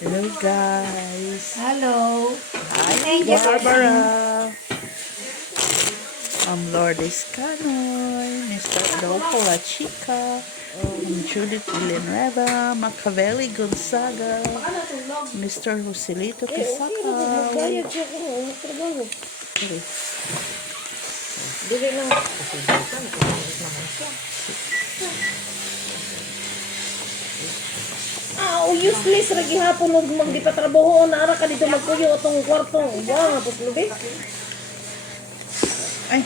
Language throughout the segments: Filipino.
Hello guys. Hello. Hi Thank you. Barbara. I'm Lourdes Canoy, Mr. Adolfo La Chica, I'm Judith Villanueva, Machiavelli Gonzaga, Mr. Joselito Kisakaw. Bayad siya kung trabaho. Okay. Dili lang. Useless ra gihapon og magdipatrabaho na ara ka dito magkuyo atong kwarto. Wa nga puslubi. Ay,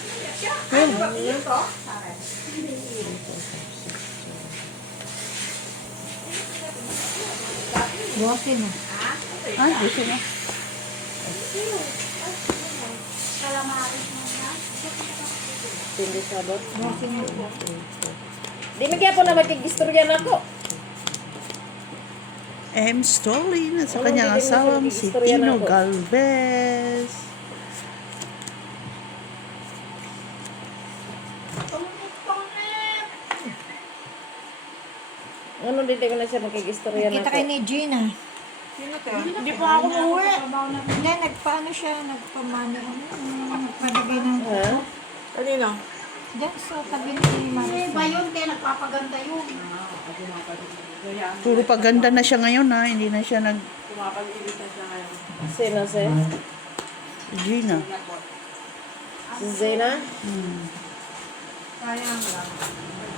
Buwasin mo. gusto mo? Tindi sabot. Buwasin mo. Di mi gyapon na magkigistorya nako. Stolin at sa Ano, kanyang hindi mo asawang siya si istorya na Tino ako. Galvez. Ano dili ko na siya magkigistorya Nakita nako. kayo ni Gina. Hindi po ako uuwi. Hindi, nagpaano siya, nagpamani. Nagpalagay ng Ha? Kanino? Diyan sa tabi ni Marisa. Bayon, kaya nagpapaganda yun. Puro paganda na siya ngayon ha, hindi na siya Pumapag-ibig na siya ngayon. Sino si? Gina. Si Zena? Sayang lang.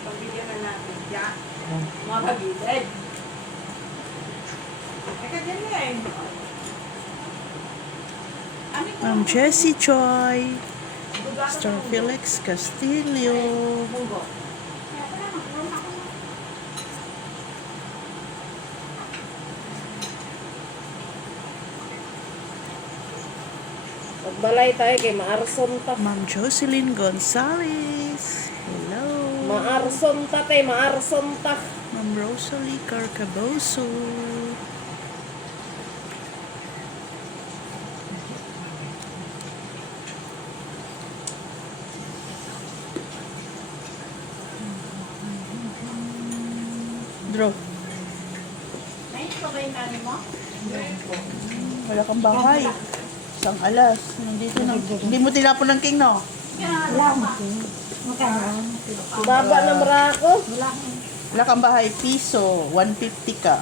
Pagbigyan na natin siya. Mga kabitid. Eka dyan na eh. Ma'am Jessie Choi. Mr. Felix Castillo. Magbalay tayo kay maarson ta. Ma'am Jocelyn Gonzalez. Hello. Maarson ta tay, maarson ta. Ma'am Rosalie Carcaboso. Draw. Ayun pa ba yung namin mo? Wala kang bahay. Isang alas. Nandito na. Hindi mo tinapon ng king, no? Wala akong magkano. Baba na mara ako. Wala akong. Wala kang bahay. Piso. 150 ka.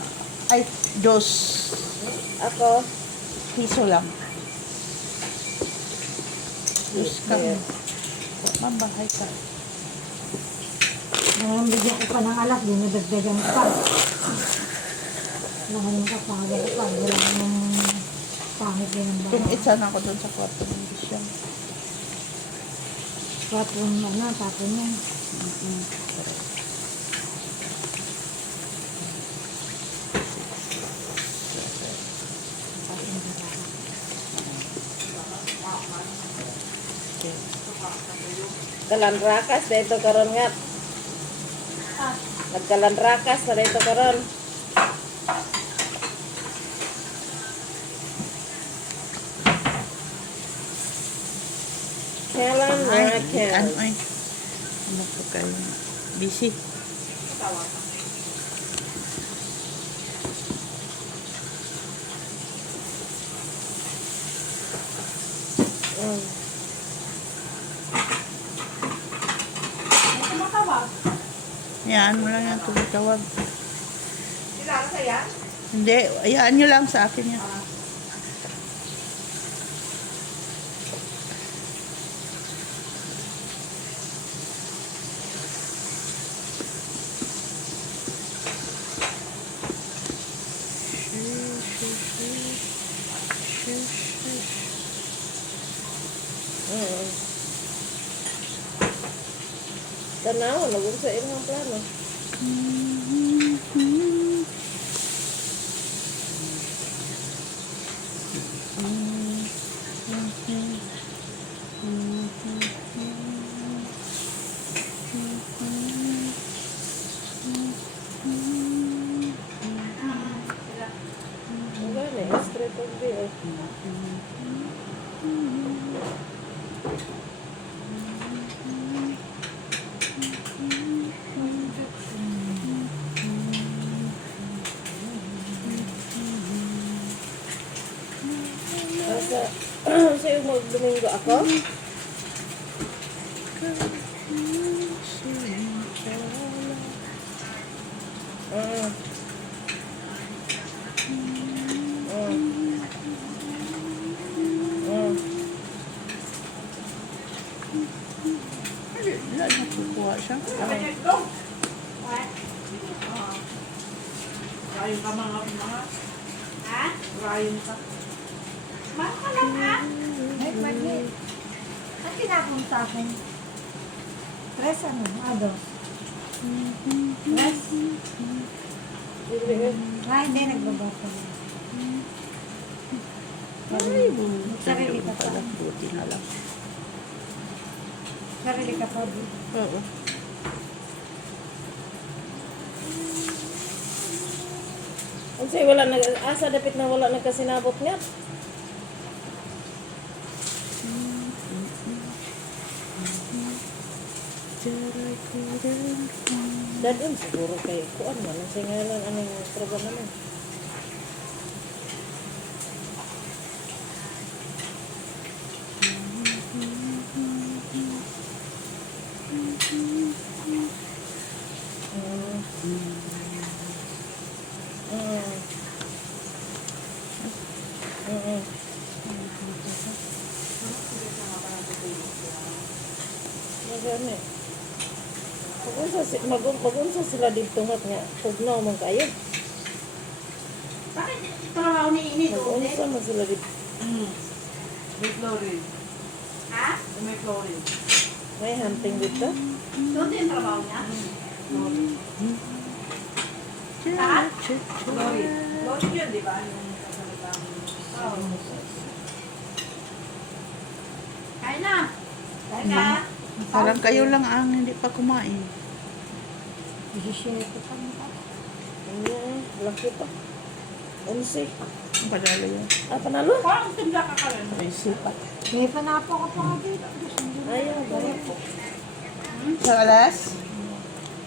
Ay, dos. Ako. Piso lang. Dos ka. Ma'am, bahay ka. Ngayon bigyan ko pa ng alak, dinadagdagan pa. Ngayon ka pa, wala pa. Wala nang pangit din ang Kung bahay. isa na ako doon sa kwarto ng bisya. Patrong tapon niya. Kalanrakas dito karon nga. Nagkalanrakas na dito karon. Kailan na Ay, kailan. ay. Ano po kayo? Busy. May tumatawag. Hayaan mo lang yung tumatawag. Kilala ka yan? Hindi, hayaan nyo lang sa akin yan. Tanaw, nagunsa imong plano. Gani, straight of bill. sa sa mag-Domingo ako. Mm. Mm. Mm. Wala na kukuha siya. Go! What? Rayong ka mga. Ha? Rayong ka. Mahal ka lang ha? Ay, magnet. Ang tinapon sa akin. Tres ano? Dos. Tres? Hindi, nagbabasa. Ay, Sarili ka pa. Buti na lang. Sarili ka pa. Oo. Kasi wala asa dapit na wala nagkasinabot nga. Dadun siguro kay kuan man ang singalan anong trabaho naman. Magani. Magunsa sila dito nga tugnaw man kayo. Bakit trabaho ni Ini doon? Magunsa man sila dito. May chlorine. Ha? May chlorine. May hunting dito. Doon din trabaho niya? Saan? Chlorine. Chlorine yun, di ba? Yung kasalitang... Kain na! Kain ka! Parang kayo lang ang hindi pa kumain. Isishare ko pa nito. Laki pa. 11. Ang padala yan. Panalo? Parang tigla ka ka rin. Ay, sipat. May panapo ko pa nga dito. Ayaw, balik. Sa alas?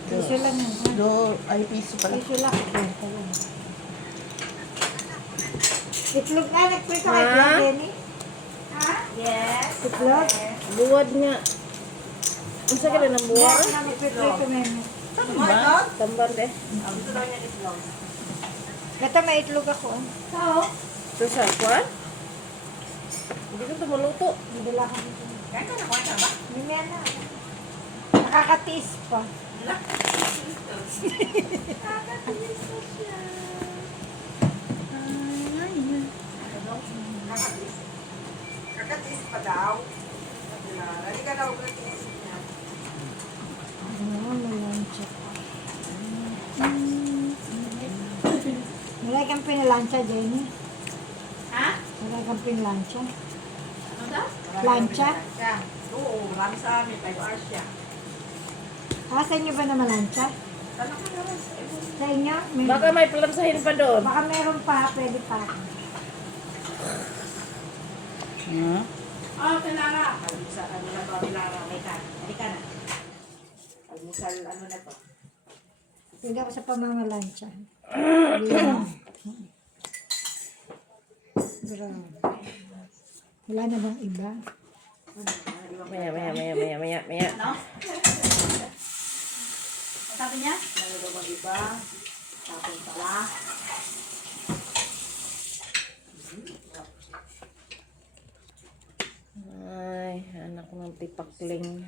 Piso lang yan. Ay, piso pala. Piso lang. Itlog na, nagprito kay Ha? Itlog, Jenny. Ha? Yes. Itlog? Buwad nga. Ang sakit ng buwad. Yes, na nagprito ngayon. Ba? Tamban eh. Gusto daw niya itlog. Gata may itlog ako. Oo. Ito sa kwan? Hindi ko ito maluto. Nabila ka dito. Kain ka na, kuha ka ba? Ganyan na. Nakakatiis pa. Kakatis pa daw. Lali ka daw kakatis niya. Ano, may lunch pa. Wala kang pinalansya, Jenny. Ha? Wala kang pinalansya. Ano daw? Plancha? Oo, marami sa amin. 5 hours siya. Sa inyo ba na malansya? Tanong ka naman. Sa inyo? May, Baka may plansahin pa doon. baka meron pa, pwede pa. Ha? Oh, Lara. Almusal, ano na to, Lara. May ka. Halika na. Almusal, ano na to? Pwede ako sa pamamalansya. Yeah. Grabe. Wala na bang iba? Maya. Ano? Sabi niya? Ano daw bang iba? Tapos pala. Ay, anak ng tipakling.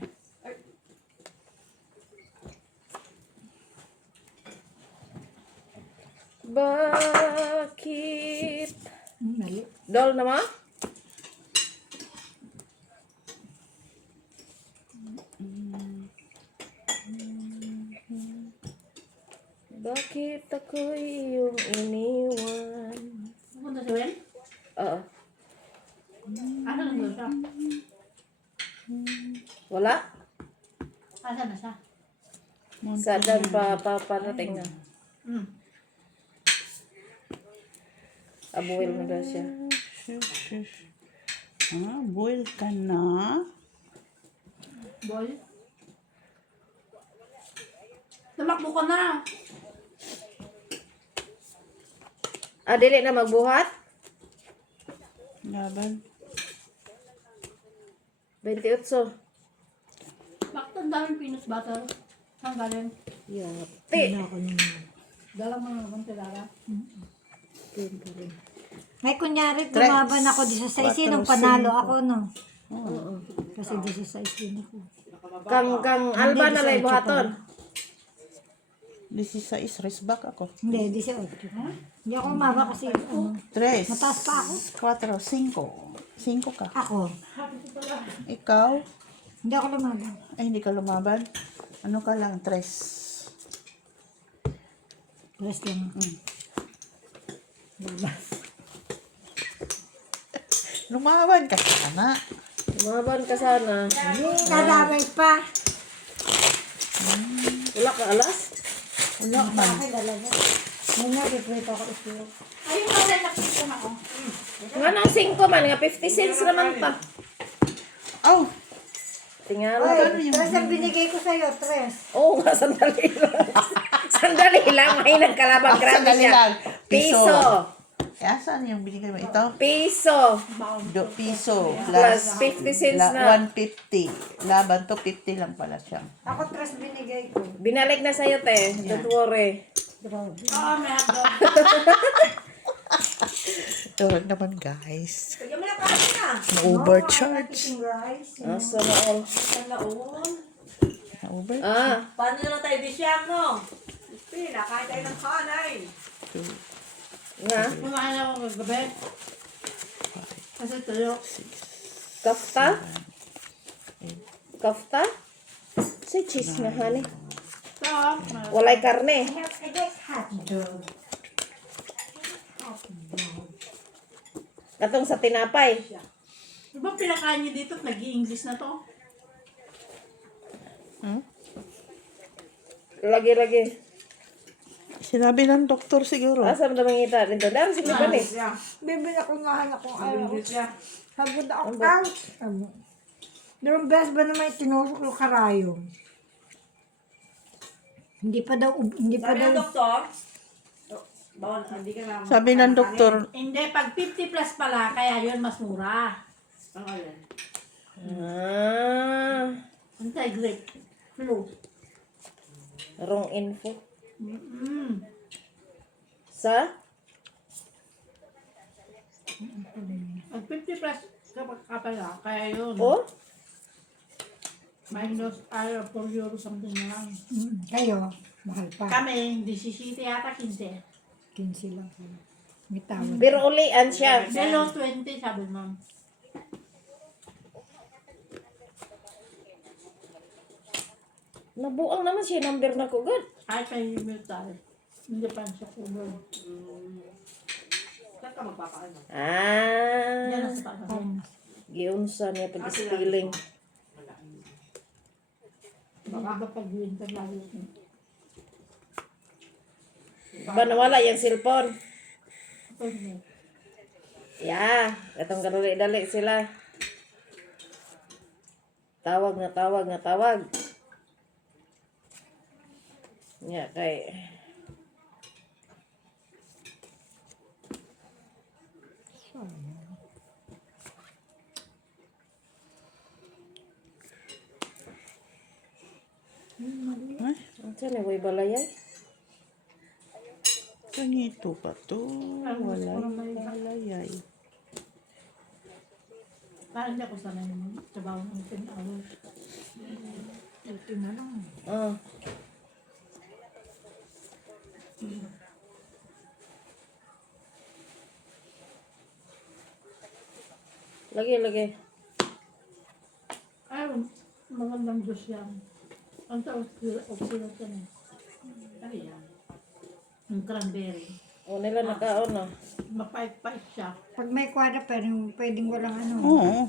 Bakit? Mali. Dol na ma? Bakit ako iyong iniwan? Pupunta si Ben? Oo. Ano lang doon siya? Wala? Asan na siya? Sadan pa parating na. Abuel mo daw siya. Boil ka na? Boy? Tumakbo ka na. Dili na magbuhat? Laban. 28. Bakit ang daming peanut butter? Saan galing? Yate. Wala ko naman. Dalang mga naman tilara. May kunyari, tumaban ako 16 nung panalo ako, no? Oo. Kasi 16 din ako. Kang Alba na lay buhaton. 16 race back ako. Hindi, 18. Hindi ako umaba kasi, 3. mataas pa ako. 4, 5. 5 ka. Ako. Ikaw? Hindi ako lumaban. Ay, hindi ka lumaban. Ano ka lang? 3. Rest lang. Lumaban ka sana. Lumaban ka sana. Hindi, nadamay pa. Wala ka alas? Wala man. Bakit talaga? May nag-replay ako ito. Ayun na lang nakita na ako. Nga nang 5 man, nga 50 cents naman pa. Oh! Tingnan Ay, 3 ang binigay ko sa'yo, 3. Oo nga, sandali lang. Sandali lang, may nagkalabang. Grabe Sandali siya. lang. Piso. Kaya saan yung binigay mo? Ito? Piso. Piso. Plus 50 cents na. 150. Laban to, 50 lang pala siya. Ako 3 binigay ko. Binalik na sa'yo, te. Don't worry. Grabe. Ito naman guys. Kaya mo na kasi na. Na-overcharge. Chicken rice. Asa na all? Talaon. Na-over. Paano na lang tayo disyang, no? Pila, kahit tayo ng kanay. 2, Nga? Kumain ako kagabi. Kasi tuyo. 6, Kafta? Kafta? Say cheese nga, honey. Walay karne. Hotdog. Katong sa tinapay. Di ba pinakain niyo dito at nag-i-English na to? Lagi-lagi. Sinabi ng doktor siguro. Asa mo na mangita dito? Dahil si Libanes. Bibili ako nga akong ayaw. siya. Habod ako out. Dalawang beses ba naman tinusok ko karayom? Hindi pa daw, Sabi ng doktor, bawal, hindi ka na. Sabi ng doktor, Hindi, pag 50 plus pala, kaya yun mas mura. Ang alin. Anti-grape. Flu. Wrong info. Sa? Pag 50 plus ka pala, kaya yun. Oh? Minus, ay, 4 euro something na lang. Kayo, mahal pa. Kami, 17 yata 15. 15 lang. May tawad. Pero ulian siya. Below 20, sabi ma'am. Nabuang naman siya number na ko, God. Ay, may email tayo. Hindi pa siya cover. Saan ka magpapaano? Yan Ah. ang sa pagkakas. Giunsa niya pag-stealing. Baka ba pag winter lalo yun. Ba nawala yung cellphone? Ito, hindi. Yeah, itong kadali-dali sila. Tawag na tawag na tawag. Yeah, kay... Ang saan eh, way balayay? ganito pa to. Walayay. Parang hindi ako sanay naman. Trabaho ng 10 hours. Ito na lang. Ah. Lagi, lagi. Ay, magandang juice yan. Ang oxidant yan eh. Ano yan? Yung cranberry. O nila nakaon na. Mapait-pait siya. Pag may kwadra, pwedeng walang ano. Oo.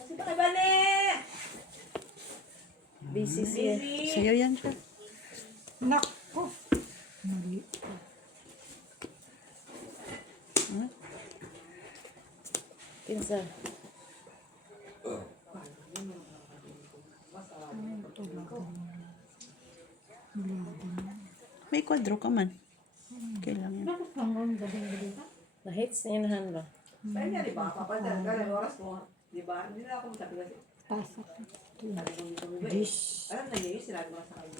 Kasi ba ba ne? Busy siya. Sa'yo yan siya. Nako. Mali. Kinsa. May kwadro ka man. Kailangan. Bakit hanggang gabi-gabi ka? Na-hits niya na ba? Sabi niya, di ba? Papadal ka ng oras mo. Di ba? Hindi na ako sabi kasi. Pasok. Sabi ko dito, bebe. Dish. Alam na niya yun, sinabi ko sa kanya.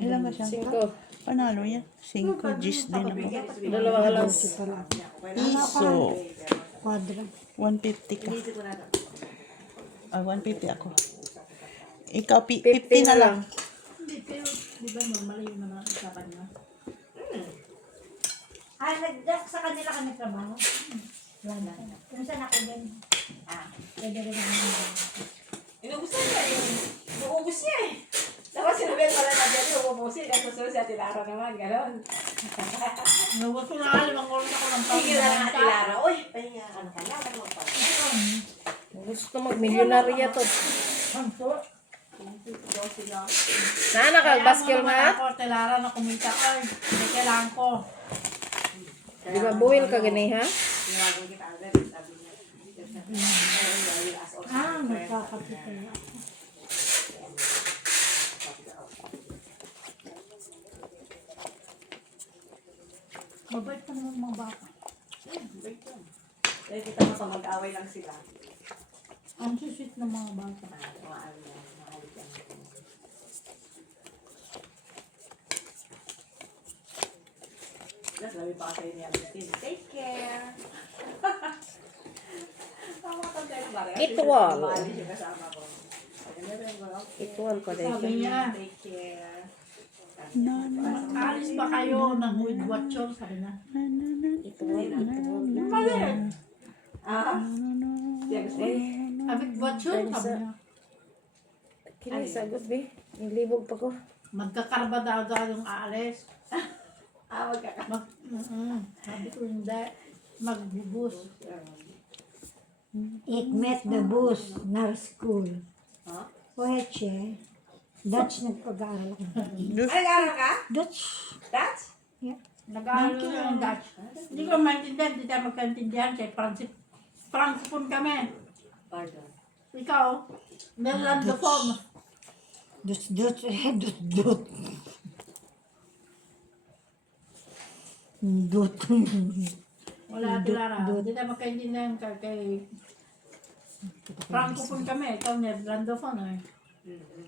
Ilan ba siya? 5. Panalo yan. 5 G's din ako. Dalawang alas. Piso. Quadra. 150 ka. Inisip ko na ito. 150 ako. Ikaw, 50 50 na lang. Hindi, pero di ba normal yun naman ang usapan niya? Sa kanila kami trabaho. Wala na. Kung saan ako din. Pwede rin naman. Inubos na siya yung buubos niya eh. Tapos sinabihan pala na dyan yung ubusin. At susunod si Ate Lara naman, gano'n. Nawas ko na 5 oras ako ng Sige na lang Ate Lara. Uy, pahinga, ano ka na? Ano ka Gusto mag-milyonarya to. Hanto. Nana ka, baskel na? Ako, Telara na kumita. Ay, hindi kailangan ko. Di ba buhil ka gani ha? Tinawagan kita agad. Sabi niya. Nagkakapit na. Mabait pa naman mga bata. Kaya kita mo pag mag-away lang sila. Ang sweet ng mga bata. Kumaan niya. Mahalik yan. Tapos labi pa kayo niya. Take care. Tama ka tayo ba? Ituwal. Maalis yung kasama ko. Ituan ko din. Sabi niya, Take care. alis ba kayo ng with watcher? Sabi na. Mali. Ah? Siya gusto niya. With watcher? Sabi na. Kini sagot be. Nilibog pa ko. Magkakarba daw yung aalis. Ah, magkaka. Sabi ko hindi. Magbubus. Ik met the bus na school. Ha? Poetsy. Dutch nagpag-aaral ako. Ay, nag-aaral ka? Dutch. Dutch? Yeah. Nag-aaral na yung Dutch. Hindi ko maintindihan, hindi tayo magkaintindihan kay Francophone kami. Pardon. Ikaw, Merlandophone. Dutch. Dutch. Wala Lara. Hindi tayo magkaintindihan kay Francophone kami. Ikaw, Merlandophone eh.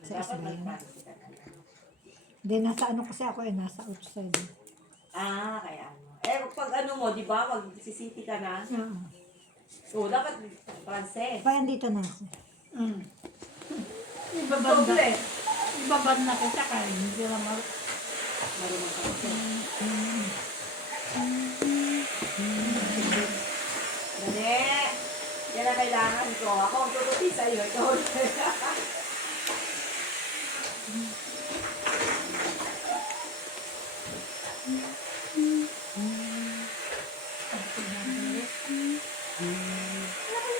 Dapat mag-practice ka na. Hindi, nasa ano kasi ako nasa outside. Ah, kaya ano. Eh, pag ano mo, di ba, mag-city ka na. Yeah. Oo, dapat Frances. Kaya dito na ako. Doble. Ibabad na kita kaya hindi naman. Marunong ka kasi. Dali. Yan ang kailangan ko. Ako ang tutupi sa'yo. Ikaw.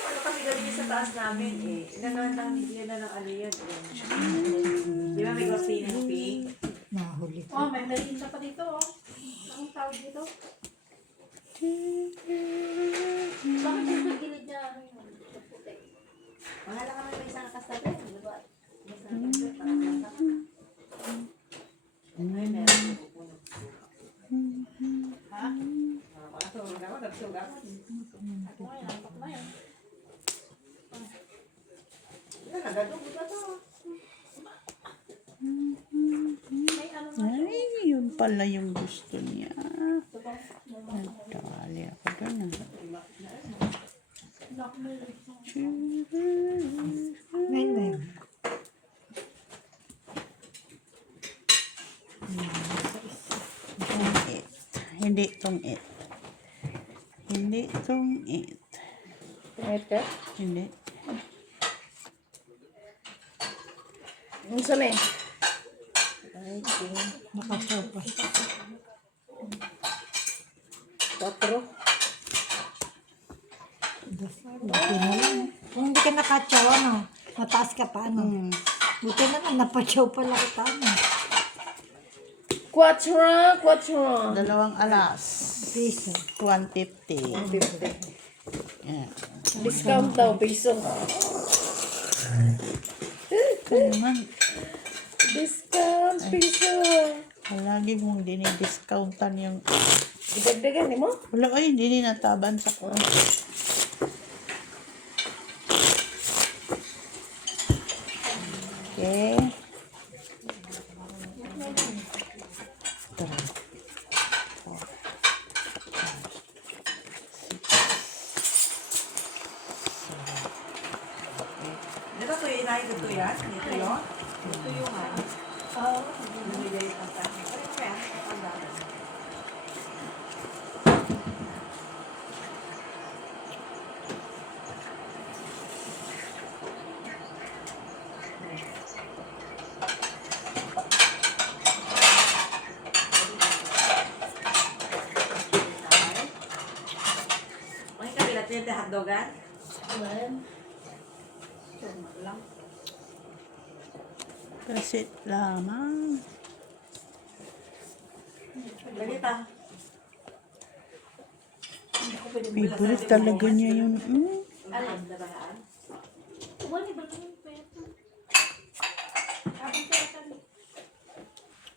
Ano kasi galing sa taas namin eh. Inanuhan lang nila ng ano yan. Di ba may grocery ng pink? Nahuli ko. Oh, may merinda pa dito oh. Anong tawag dito? Bakit yung sa gilid niya ano yun? Puti. Mahala ka may isang kastabi. Di ba? Isang kastabi. Parang masak. Ay, meron ko puno. Ha? Nakakasunog ako. Nagsunog ako. Ako ngayon, antok na yan. Nagadugo ba ito? May ano na siya. Ay, yun pala yung gusto niya. Nagtali ako doon. Ngayon. It. Hindi itong it. Hindi itong it. Right ka? Hindi. Ano sa me? Nakapokus. 4. Buti na lang. Kung hindi ka nakatsaw, ano, mataas ka pa, ano. Buti na lang, napatsaw pala kita, ano. 4. Dalawang alas. Piso. 150. 50. Yeah. Discount daw, piso. Naman, Discount, piso. lagi mong dinidiscountan yung... Idagdagan mo? Wala ay, hindi nataban sa ko. Nay, ito yan? Ito yun? Ito yung ano? Namigay ang tayo. Pero ito yan, ang dami. May kabilat niya ito hotdogan? Kasit lamang. Ganita. Favorite talaga niya yun. Alam na ba yan?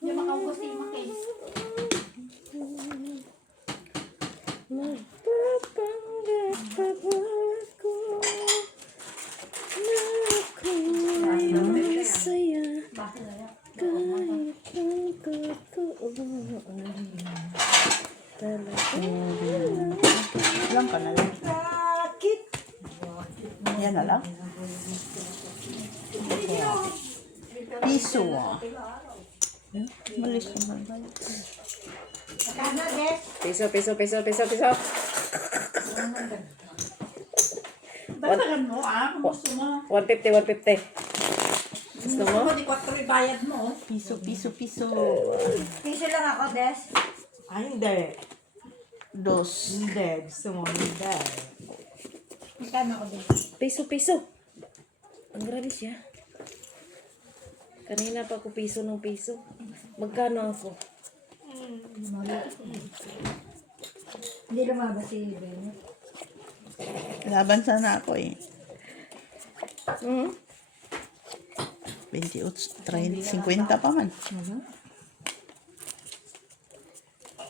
Yung makaugos yung makis. Lang ka na lang. Sakit. Yan na lang. Piso. Malis naman ba? Magkano, Des? Piso. Dagdagan mo kung gusto mo. 150. Gusto mo? Di 4 ibayad mo. Piso. Piso lang ako, Des. Ay, hindi. Dos. Hindi. Gusto mo, hindi. Magkano ako, Des? Piso. Ang grabe siya. Kanina pa ako piso ng piso. Magkano ako? Hindi lumabas si Ben. Laban sana ako eh. Hmm? 28, 30, 50 pa man.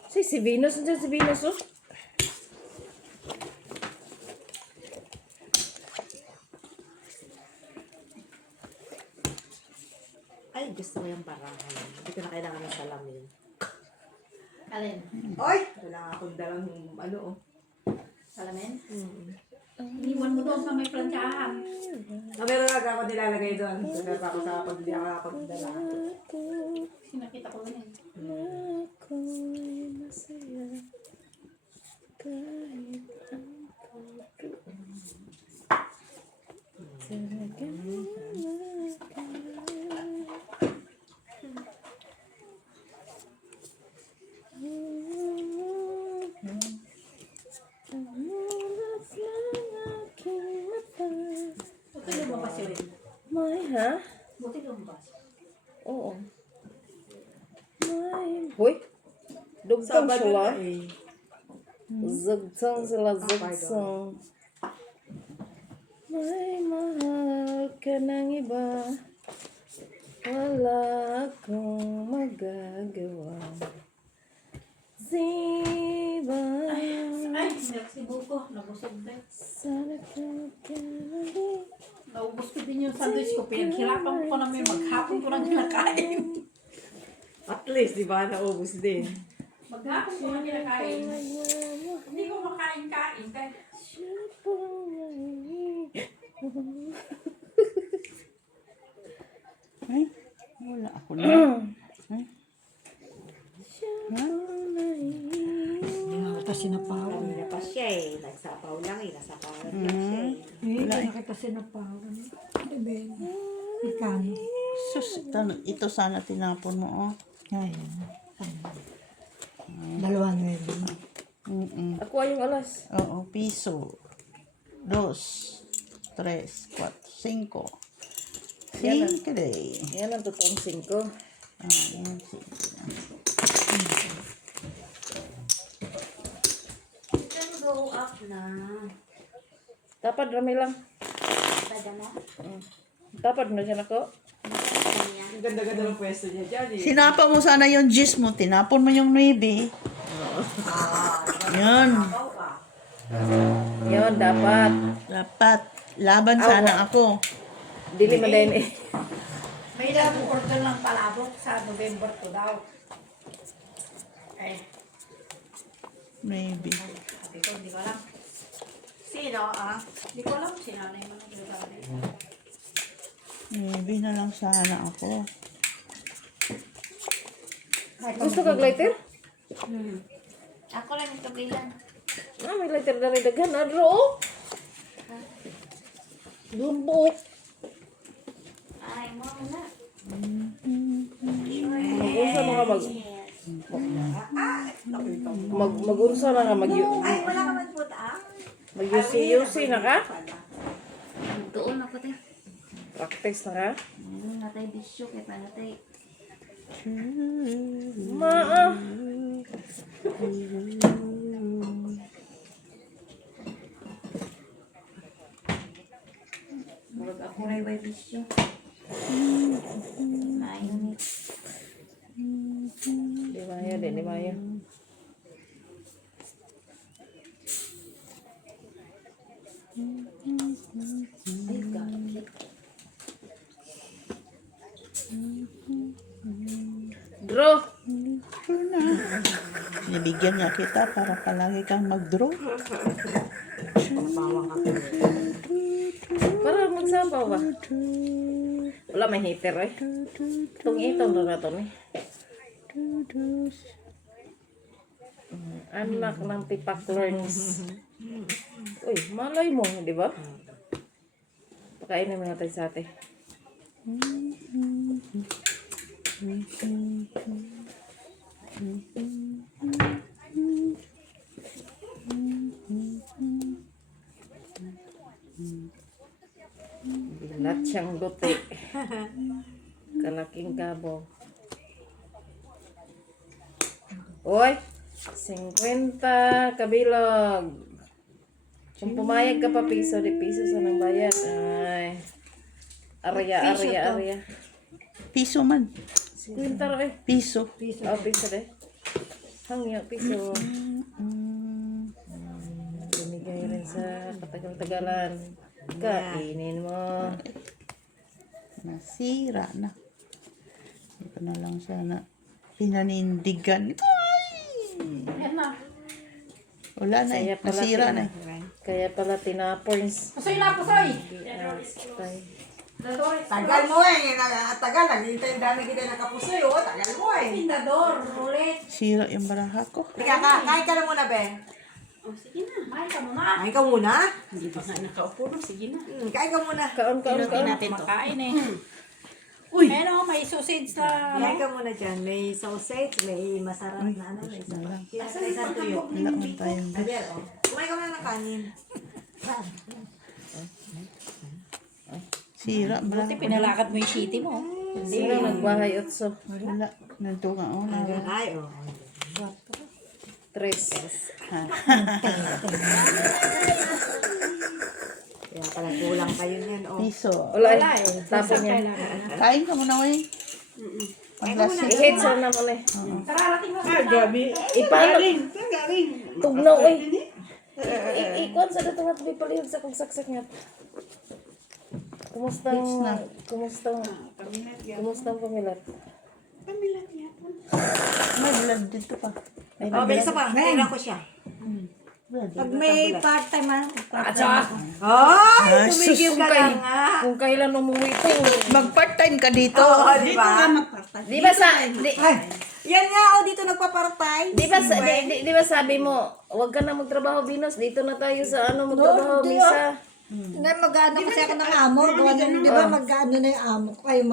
Si Venus. Nandiyan si Venus, oh. Ay, gusto ko yung barahan. Hindi ko na kailangan ng salamin. Alin? Oy! Wala akong dalang ano, oh. Salamin? Iwan mo doon sa may plantsahan. Meron lang ako nilalagay doon. Doon ako sa pag hindi ako nakapagdala. Sinakita ko na yun. Ako'y masaya kahit ako doon. Talagang Buti lumabas yun. may ha? Buti lumabas. Oo. May... Hoy! Dugtong sila. Zugtong sila, zugtong. May mahal ka ng iba. Wala akong magagawa. Siba. Ay, milk si Buko. Nabusog din. Sana ka magkamali. Naubos ko din yung sandwich ko. Pinaghirapan ko namin. Maghapon ko lang kinakain. At least, di ba, naubos din. Maghapon ko lang kinakain. Hindi ko makain-kain. Kahit Ay, wala ako na. Ay. Hindi nga kita sinapawan. Kanina pa siya eh. Nagsapaw lang eh. Nasapawan lang siya eh. Hindi nga kita sinapawan. Ano, Ben? Ikan. Sus, ito sana tinapon mo, oh. Ay, dalawa na yun. Ako ay yung alas. Oo, piso. 2, 3, 4, 5. 5 day. Yan ang totoong 5. Yan, 5. Can go up na. Dapat rami lang. Tada na. Dapat na siya nako. Ang ganda-ganda ng pwesto niya dyan eh. Sinapa mo sana yung gis mo, tinapon mo yung 9. Yan. Yun, dapat. Dapat. Laban sana ako. Dili man din eh. may order ng palabok sa November 2 daw. Eh, Maybe. sabi ko, hindi ko alam. Sino ah? Hindi ko alam, sinanay mo na nagsasabi. Maybe na lang sana ako. Gusto ka lighter? Ako lang ito bilang. Ah, may lighter na rin daghan. Adro, oh. Dumbok. Ay, mo na. Mag-unsa na ka mag-unsa na ka mag-yusi na ka? Doon ako tayo. Practice na ka? Natay bisyo kay panatay. Maa. Murag ako ray way bisyo. Mainit. Di maya, di maya. Ay, gagi. Draw. Nibigyan niya kita para palagi kang mag-draw. Para magsabaw ba? Wala may heater eh. Itong na to eh. Anak ng tipak learns. Uy, malay mo, di ba? Pakainin mo natin sa ate. Bilat siyang luti. Kalaking gabaw. Oy, 50 kabilog. Kung pumayag ka pa piso, di piso sa nang bayad. Ay. Arya. Piso man. 50 ro eh. Piso. Oh, piso de. Hangyo, piso. Binigay rin sa katagal-tagalan. Kainin mo. Nasira na. Hindi ko na lang sana pinanindigan. Ay! Yan na. Wala na eh. Nasira na eh. Kaya pala tinapons. Pasoy na, pasoy. Tagal mo eh. Tagal. Naghihintay yung dami kita nakapusoy. Oh, tagal mo eh. Tindador, ulit. Sira yung baraha ko. Teka ka. Kain ka na muna, Ben. Main ka muna. Kain ka muna. Hindi pa nga nakaupo no, sige na. Kain ka muna. Kaon. Natin to. Makain eh. Uy! Ano, may sausage na... Kain ka muna dyan. May sausage, may masarap na ano. May sarap. Isang tuyo. Wala man tayong Abel, oh. Kumain ka muna ng kanin. sira. Baraha ko. Pinalakad mo yung shitty mo. Sino nagbahay utso? Wala. Nandito nga. Oh, Ay, oh. Tres. Kaya pala kulang kayo niyan, oh. Piso. Wala eh. Tapon niya. Kain ka muna, Weng. Paglasing. I-hit sa naman eh. Kararating mo sa Ipalo. Tugnaw eh. Ikon sa dato nga tabi palihog sa kong saksak nga. Kumustang pamilat? May blood dito pa. Oh, may isa pa. Tingnan ko siya. Pag may part-time Ay, tumigil ka lang nga. Kung kailan umuwi ito. Mag-part-time ka dito. Oo, di ba? Di ba sa... Yan nga, oh, dito nagpa-part-time. Di ba sabi mo, huwag ka na magtrabaho, Venus. Dito na tayo sa ano, magtrabaho, Misa. na mag-ano kasi ako ng amo. Di ba mag-ano na yung amo ko? Kayo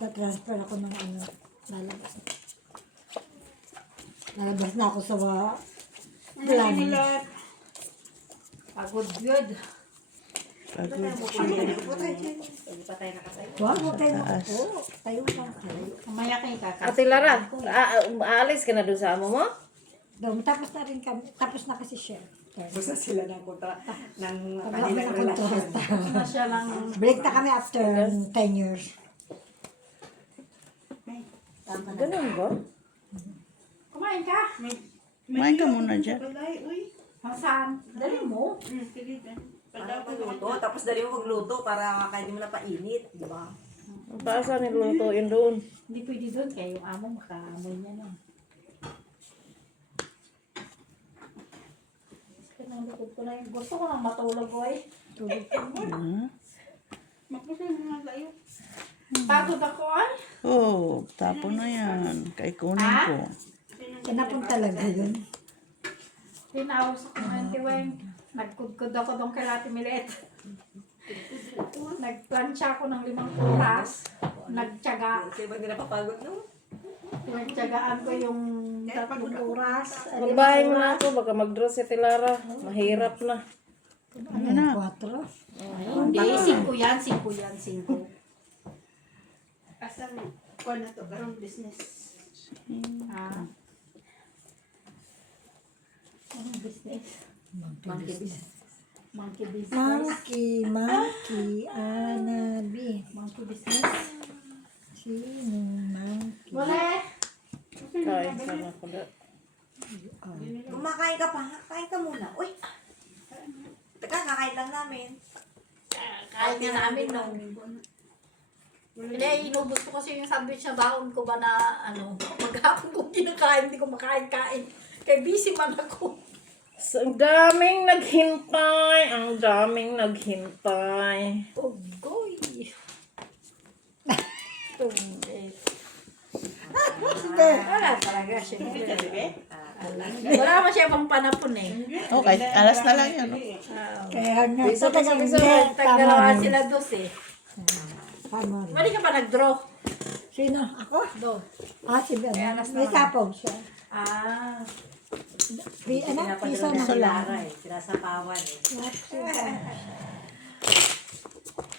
na-transfer ako ng ano. Lalabas na ako sa plan. Pagod good. Wow, tayo ako. Tayo ka. Mamaya kayo kaka. Ate Lara, aalis ka na doon sa amo mo? Tapos na rin kami. Tapos na kasi siya. Basta sila ng kontra ng kanilang relasyon. Na siya lang. Break na kami after 10 years. Ganun ba? Kumain ka. Kumain ka muna dyan. Saan? Dali mo. Magluto, tapos dali mo magluto para kahit di mo na painit, di ba? Ang taasan nilulutuin doon. Hindi pwede doon kaya yung amo makaamoy niya na. Gusto ko nang matulog ko eh. Hmm? Magpusay mo nga tayo. Pagod ako ay. Oh, tapon na yan. Kay kunin ko. Kinapon talaga yun. Tinawas ako ng Auntie Weng. Nagkudkud ako doon kay Lati Milet. Nagplansya ako ng 5 oras. Nagtyaga. Kasi ba nila papagod no? Nagtyagaan ko yung 3 oras. Magbahay mo na ako, baka mag-draw si Tilara. Mahirap na. Ano na? 4. Hindi, 5 yan. 5 yan. 5. Asan ko na to karong business. Ah. Anong business? Monkey business. Monkey business. Monkey, Anabi. Monkey business. Sino monkey? Wala. Kain sana ako na. Kumakain ka pa, kain ka muna. Uy! Teka, kakain lang namin. Kahit nga namin nung... Hindi, inubos ko kasi yung sandwich na baon ko ba na maghapon ko kinakain, hindi ko makain-kain. Kaya busy man ako. Ang daming naghintay. Ang daming naghintay. Ugoy. Tumbet. Wala talaga siya. Wala naman siya pang panapon eh. Okay, alas na lang yan. No? Kaya nga, Piso, talagang piso, piso. hindi. Tagdalawa Tama rin. sila dos eh. Tama rin. Mali ka ba nag-draw? Sino? Ako? Do. Si Ben. Kaya alas May naman. sapog siya. Ah. Piso na. Sinasapawan eh.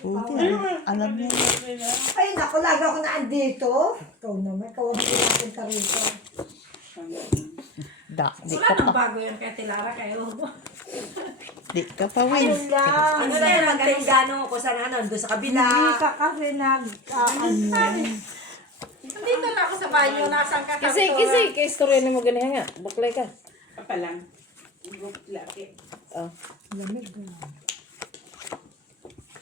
Buti, alam niya. Ay, naku, lagi ako na andito. Ikaw naman, ikaw ang pinapunta rito. Di Wala ka nang pa. bago yan kay Tilara kayo. Di ka pa win. Ano lang yung magaling gano'n ko sa doon sa kabila. Hindi ka kasi Nandito na ako sa banyo, nasaan ka Kasi, kay istorya ni mo ganihan nga. Baklay ka. Apa lang. Laki. Oh. Lamig.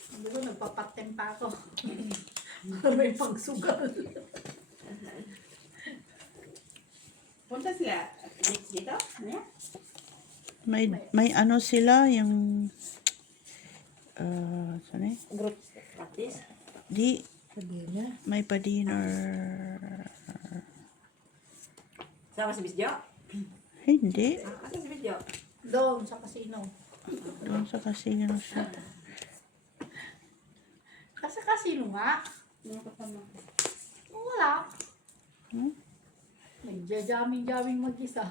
Hindi ko, nagpapatem pa ako. Para may pagsugal. Punta sila. Next dito? Ano yan? May ano sila, yung... saan eh? Group. Practice. Di, Sabi na. may pa-dinner. Sama si Bisjo? Hindi. Asan si Bisjo? Doon, sa casino. Doon sa casino siya. Sa casino nga. Wala. Hmm? Nagja-jamming mag-isa.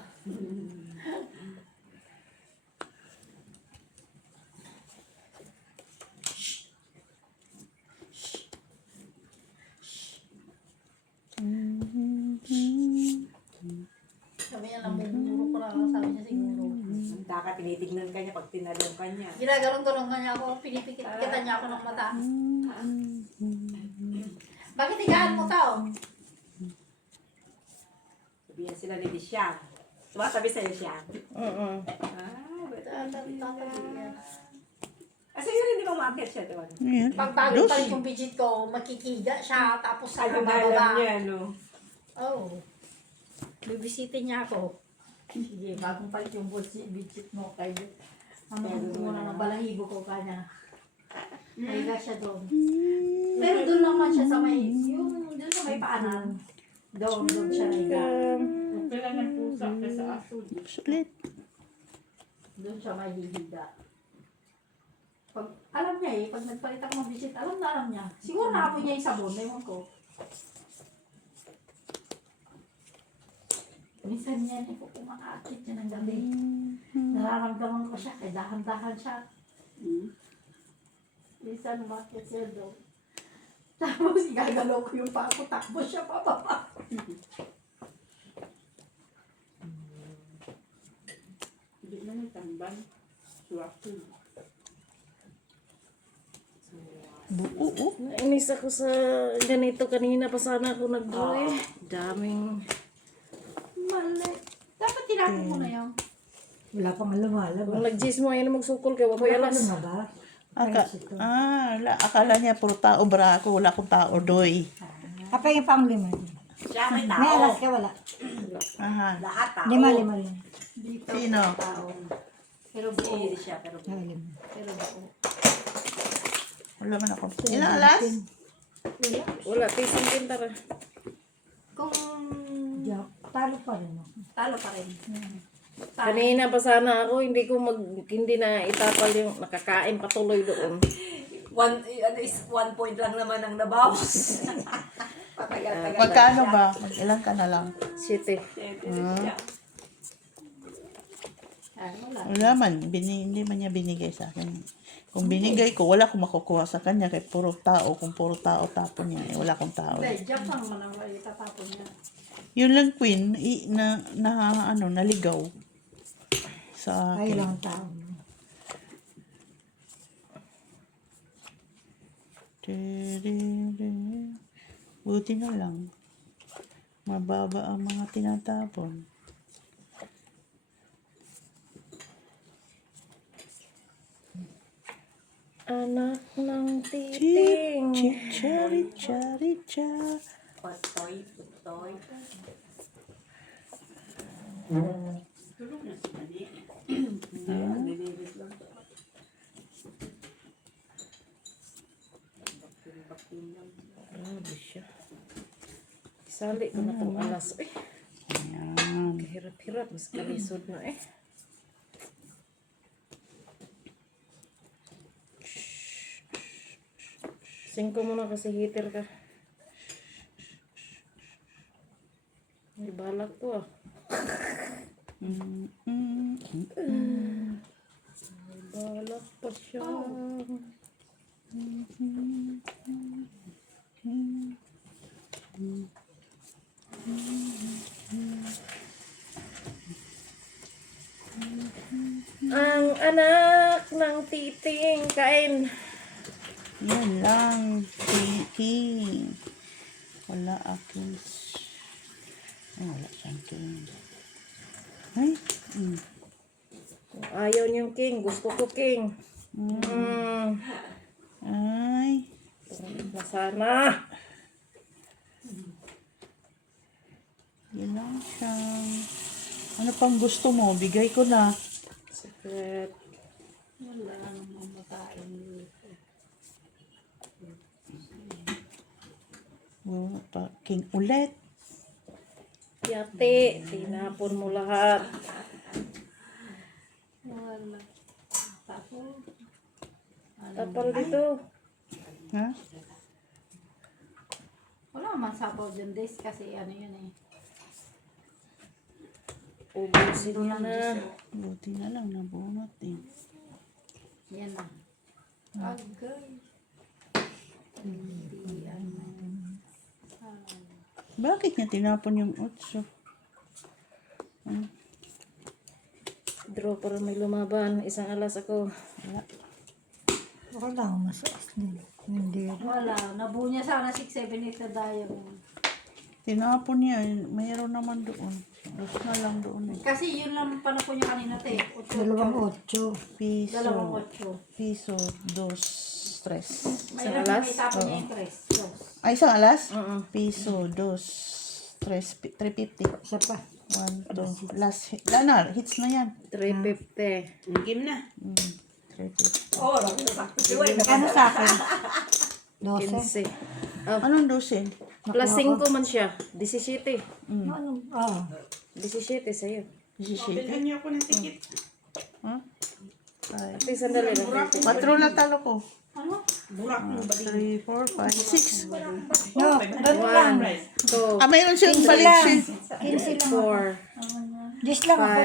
Sabi niya, namumuro ko lang. Sabi niya siguro. Ang taka, tinitignan ka niya pag tinalong ka niya. Ginaganon-ganon kanya ako. Pinipikit-kitan niya ako ng mata. Bakit higaan mo tao? Sabihan sila ni Dishang. Sumasabi sa'yo siya. Kasi yun hindi mo ma-update siya doon. Ayan. Pag bago pa rin Dos. yung budget ko, makikiga siya. Tapos sa Alam bababa. niya, no? Oh. Bibisitin niya ako. Sige, bagong palit yung budget mo kay ano ko muna ng balahibo ko kanya. Mahiga siya doon. Pero doon naman siya sa may, yung doon sa may paanan. Doon siya nahiga. Kailan ng pusa ka sa aso. Sulit. Doon siya may hihiga. Pag, alam niya pag nagpalit ako ng budget, alam niya. Siguro naapoy niya yung sabon, ewan ko. Minsan yan, ko kumakakit niya ng gabi. Nararamdaman ko siya, kaya dahan-dahan siya. Minsan umakit siya doon. Tapos igagalaw ko yung pako, takbo siya pababa. Hindi na may tamban. Suwapo. Oo. Nainis ako sa ganito kanina pa sana ako nag-draw eh. Daming... Mali. Dapat tinapon mo na yan. Wala pang lumalabas. Kung nag-gis mo, ayun na magsukol kaya wako Wala yalas. pang lumabas. Akala niya puro tao bra ako, wala akong tao doy. Kapag yung pang 5. Siya may May tao. alas ka wala. Aha. Lahat tao. 5 lang. Dito. Sino? Tao. Pero buo. Hindi siya, pero Ah, 5. Pero buo. Wala man ako. Ilang alas? Wala, pisang pintara. Kung Jack, talo pa rin ako. talo pa rin. Kanina pa sana ako, hindi na itapal yung nakakain patuloy doon. One point lang naman ang nabawas. Patagal-tagal. Magkano ba? Mag-ilan ka na lang? City. Wala man. Hindi man niya binigay sa akin. Kung binigay ko, wala akong makukuha sa kanya kay puro tao. Kung puro tao tapon niya, wala akong tao. Hindi, Jack lang mo nang itatapon niya. Yun lang, Queen, naligaw sa Ay, akin. lang tao. Buti na lang. Mababa ang mga tinatapon. Anak ng titing. Chari, chari, chari. Putoy, putoy. Grabe siya. Isali ko na itong alas. Eh, Ayan. kahirap-hirap. Mas kalisod na eh. Singko mo na kasi heater ka. May balak to ah. May balak pa siya. Ang anak ng titing kain. Yan lang. King. Wala aking... wala siyang king. Ay. Kung ayaw niyong king, gusto ko king. Ay. Na sana. Yan lang siyang... ano pang gusto mo? Bigay ko na. Secret. Wala pa. King ulit. Yate, tinapon mo lahat. Wala. Tapos, Tapal dito. Ha? wala man sabaw dyan des kasi ano yun eh. Ubusin niya na. Buti na lang nabunot eh. Yan lang. Agay. Bakit niya tinapon yung 8? Draw para may lumaban. Isang alas ako. Wala akong masaas din. Hindi. Wala. Nabuo niya sana 6, 7, 8 na diamond. Tinapon niya. Mayroon naman doon. Dos na lang doon eh. Kasi yun lang panapon niya kanina te. 8. Dalawang 8. Piso. Dalawang 8. Piso. 2. 3. Mayroon alas? may tapon niya yung 3. Ay, isang alas? Piso. 2. 3. 350. Isa pa. 1, 2. Last hit. Lanar, hits na yan. 350. Game na. 350. Oh, sakto. Ano sa akin? 12. 15. Anong dosin? Plus 5 man siya. 17. Ano? Ah. 17 sa'yo. 17? Bilhan niyo ako ng ticket. Ha? Ay. Ate, sandali lang. 4 na talo ko. Burak mo ba? 3, 4, 5, 6. No, ganun lang. 1, 2, Mayroon siyang balik siya. 15 lang. 4, 10 lang ako.